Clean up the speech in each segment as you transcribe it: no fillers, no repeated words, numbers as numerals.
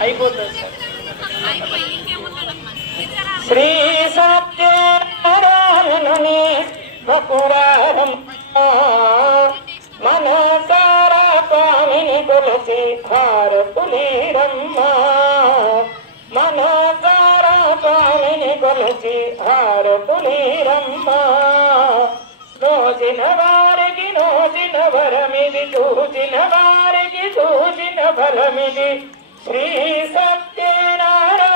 అయిపోతుంది శ్రీ సత్యనారాయణుని బకురారం మనసారా స్వామిని కొలసి హారతులీరమ్మ మనసారా స్వామిని కొలసి హారతులీరమ్మ నోచిన వారికి నోచిన వరమిది చూచిన వారికి చూచిన ఫలమిది శ్రీ సత్యనారాయణుని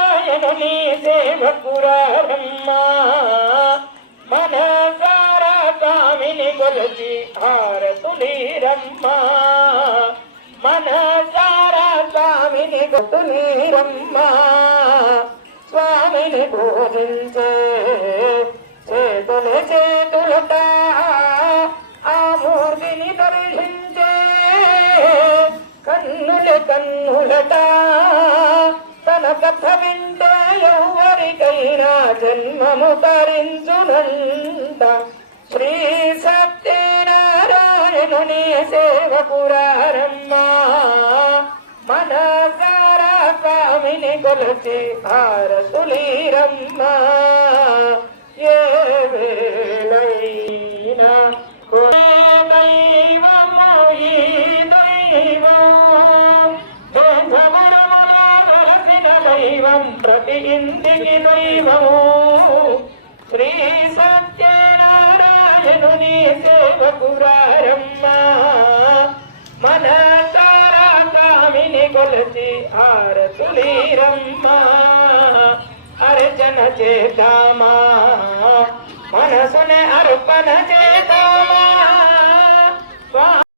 సేవకురారమ్మ మనసారా స్వామిని కొలసి హారతులీరమ్మ మనసారా స్వామిని కొలతులీరమ్మ స్వామిని పూజించే చేతులట ఆ మూర్తిని దర్శించే కన్నులట తన కథ వింటే ఎవరికైనా జన్మము తరించునంట శ్రీ సత్యనారాయణుని సేవకురారమ్మ మనసారా స్వామిని కొలచి హారతులీరమ్మ ఏ వేళైనా దైవము ఈ దైవం దైవం ప్రతి ఇంటికి దైవము శ్రీ సత్యనారాయణుని సేవకురారమ్మ మనసారా స్వామిని కొలచి హారతులీరమ్మ అర్చన చేద్దామా మనసునే అర్పణ చేద్దామా